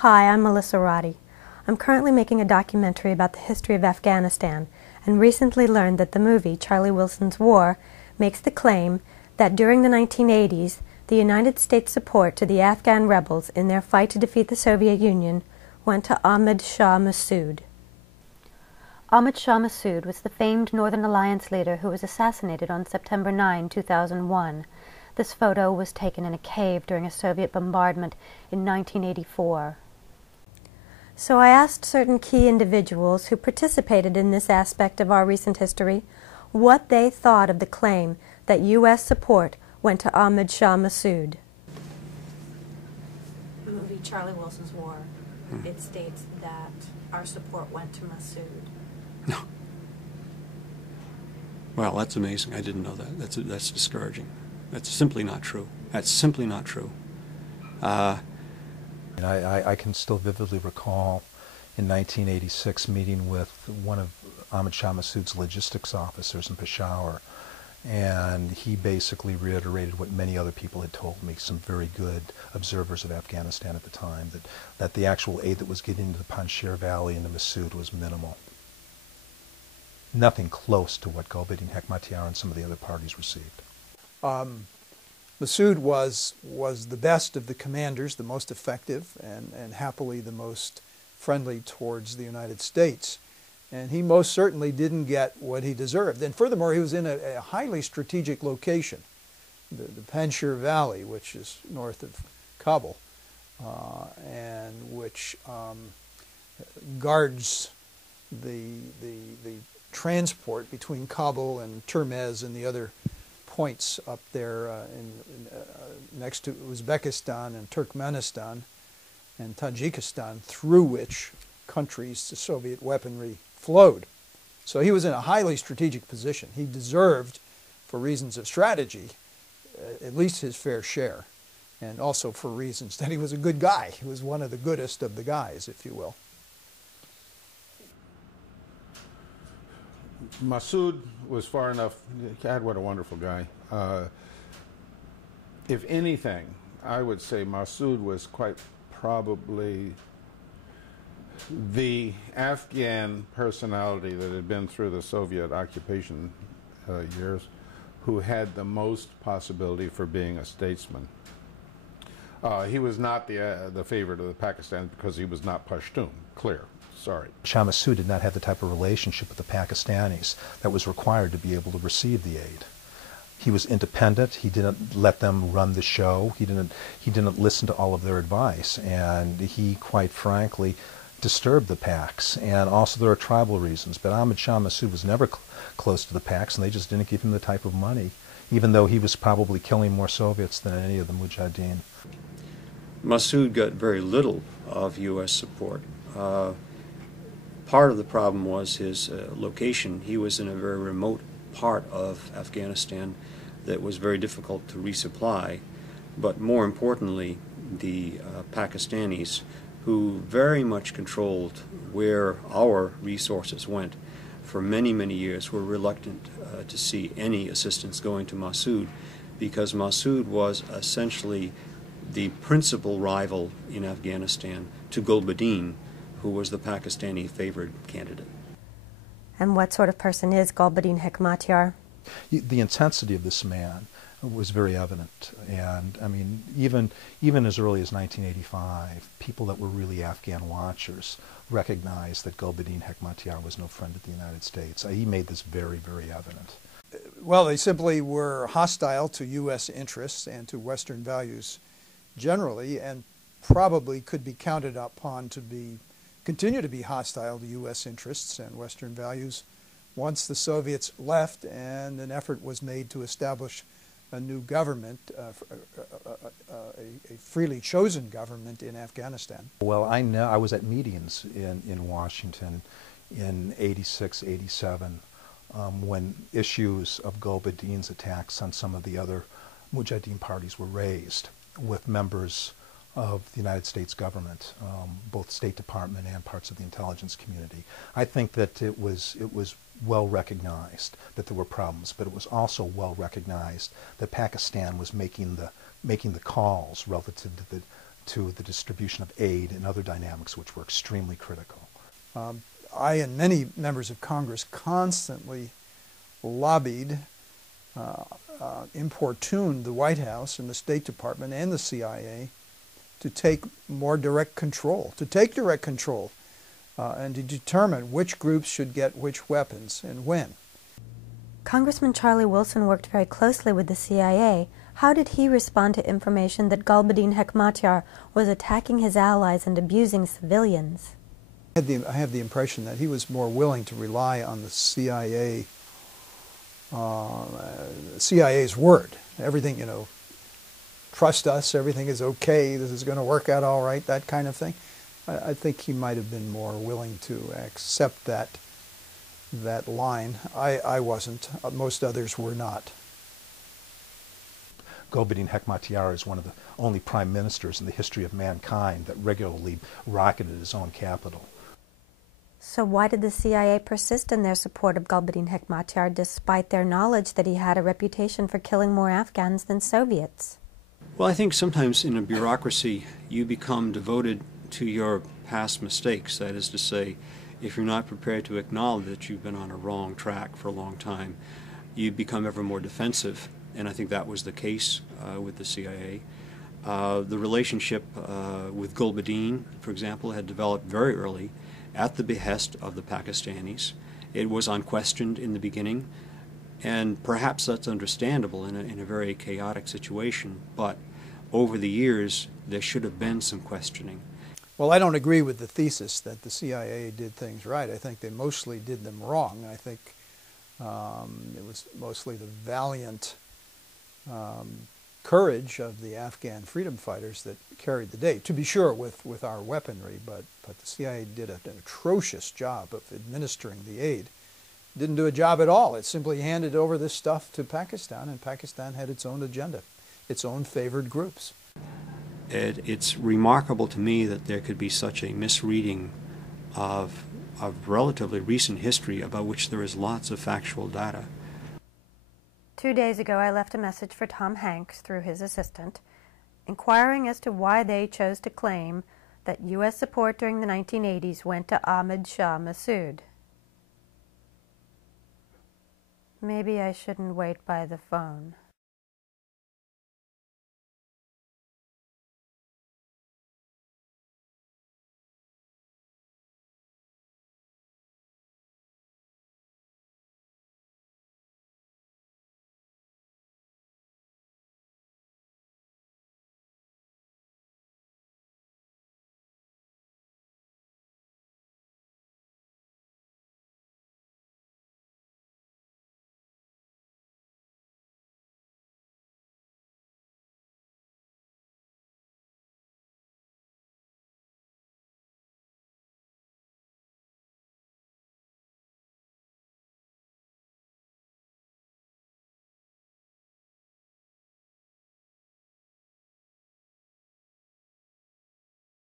Hi, I'm Melissa Roddy. I'm currently making a documentary about the history of Afghanistan and recently learned that the movie Charlie Wilson's War makes the claim that during the 1980s, the United States' support to the Afghan rebels in their fight to defeat the Soviet Union went to Ahmad Shah Massoud. Ahmad Shah Massoud was the famed Northern Alliance leader who was assassinated on September 9, 2001. This photo was taken in a cave during a Soviet bombardment in 1984. So I asked certain key individuals who participated in this aspect of our recent history what they thought of the claim that U.S. support went to Ahmad Shah Massoud. The movie Charlie Wilson's War, it states that our support went to Massoud. No. Well, that's amazing. I didn't know that. That's discouraging. That's simply not true. That's simply not true. I can still vividly recall in 1986 meeting with one of Ahmad Shah Massoud's logistics officers in Peshawar, and he basically reiterated what many other people had told me, some very good observers of Afghanistan at the time, that the actual aid that was getting into the Panjshir Valley and to Massoud was minimal. Nothing close to what Gulbaddin Hekmatyar and some of the other parties received. Massoud was the best of the commanders, the most effective, and happily the most friendly towards the United States. And he most certainly didn't get what he deserved. And furthermore, he was in a highly strategic location, the Panjshir Valley, which is north of Kabul, and which guards the transport between Kabul and Termez and the other points up there next to Uzbekistan and Turkmenistan and Tajikistan, through which countries the Soviet weaponry flowed. So he was in a highly strategic position. He deserved, for reasons of strategy, at least his fair share, and also for reasons that he was a good guy. He was one of the goodest of the guys, if you will. Massoud was far enough. God, what a wonderful guy. If anything, I would say Massoud was quite probably the Afghan personality that had been through the Soviet occupation years who had the most possibility for being a statesman. He was not the favorite of the Pakistan because he was not Pashtun, clear. Sorry. Shah Massoud did not have the type of relationship with the Pakistanis that was required to be able to receive the aid. He was independent. He didn't let them run the show. He didn't listen to all of their advice, and he, quite frankly, disturbed the Paks. And also there are tribal reasons, but Ahmad Shah Massoud was never close to the Paks, and they just didn't give him the type of money, even though he was probably killing more Soviets than any of the Mujahideen. Massoud got very little of U.S. support. Part of the problem was his location. He was in a very remote part of Afghanistan that was very difficult to resupply, but more importantly, the Pakistanis, who very much controlled where our resources went for many, many years, were reluctant to see any assistance going to Massoud, because Massoud was essentially the principal rival in Afghanistan to Gulbaddin, who was the Pakistani favored candidate. And what sort of person is Gulbaddin Hekmatyar? The intensity of this man was very evident, and I mean, even as early as 1985, people that were really Afghan watchers recognized that Gulbaddin Hekmatyar was no friend of the United States. He made this very, very evident. Well, they simply were hostile to U.S. interests and to Western values generally, and probably could be counted upon to continue to be hostile to U.S. interests and Western values once the Soviets left and an effort was made to establish a new government, a freely chosen government in Afghanistan. Well, I know I was at meetings in Washington in '86, '87, when issues of Gulbaddin's attacks on some of the other Mujahideen parties were raised with members of the United States government, both State Department and parts of the intelligence community. I think that it was well recognized that there were problems, but it was also well recognized that Pakistan was making the calls relative to the distribution of aid and other dynamics which were extremely critical. I and many members of Congress constantly lobbied, importuned the White House and the State Department and the CIA to take more direct control, and to determine which groups should get which weapons and when. Congressman Charlie Wilson worked very closely with the CIA. How did he respond to information that Gulbaddin Hekmatyar was attacking his allies and abusing civilians? I have the impression that he was more willing to rely on the CIA's word. Everything, trust us, everything is okay, this is going to work out all right, that kind of thing. I think he might have been more willing to accept that line. I wasn't. Most others were not. Gulbaddin Hekmatyar is one of the only prime ministers in the history of mankind that regularly rocketed his own capital. So why did the CIA persist in their support of Gulbaddin Hekmatyar despite their knowledge that he had a reputation for killing more Afghans than Soviets? Well, I think sometimes in a bureaucracy you become devoted to your past mistakes. That is to say, if you're not prepared to acknowledge that you've been on a wrong track for a long time, you become ever more defensive. And I think that was the case with the CIA. The relationship with Gulbaddin, for example, had developed very early at the behest of the Pakistanis. It was unquestioned in the beginning, and perhaps that's understandable in a very chaotic situation, but over the years there should have been some questioning. Well, I don't agree with the thesis that the CIA did things right. I think they mostly did them wrong. I think it was mostly the valiant courage of the Afghan freedom fighters that carried the day, to be sure with our weaponry, but the CIA did an atrocious job of administering the aid. It didn't do a job at all. It simply handed over this stuff to Pakistan, and Pakistan had its own agenda, its own favored groups. It's remarkable to me that there could be such a misreading of relatively recent history about which there is lots of factual data. 2 days ago, I left a message for Tom Hanks through his assistant, inquiring as to why they chose to claim that U.S. support during the 1980s went to Ahmad Shah Massoud. Maybe I shouldn't wait by the phone.